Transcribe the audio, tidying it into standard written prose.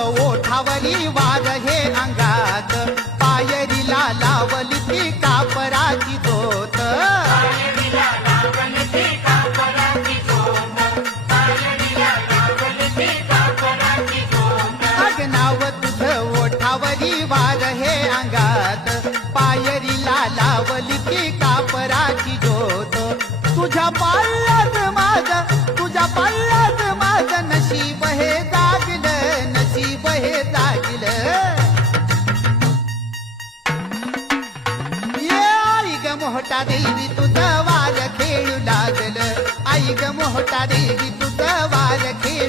ओठावली वार हे अंगात पायरीला लावली ती कापराची दोत नाव तुझं ओठावरी वार हे अंगात पायरीला लावली की कापराची ज्योत तुझ्या पायात माझं नशीब हे जागलं नशीब हे जागलं ये आई ग मोहटा देवी तुझं वार खेळू लागलं आई ग मोहटा देवी तुझं वार खेळू